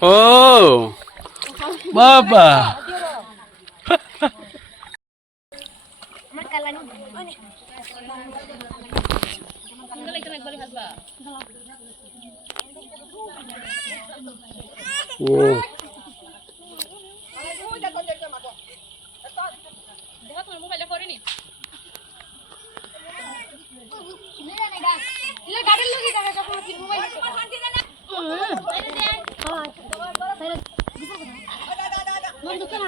Oh. Baba. Oh. ও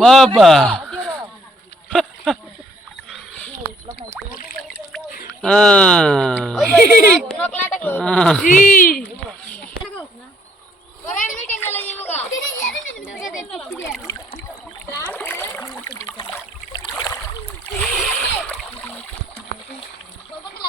না মা আমি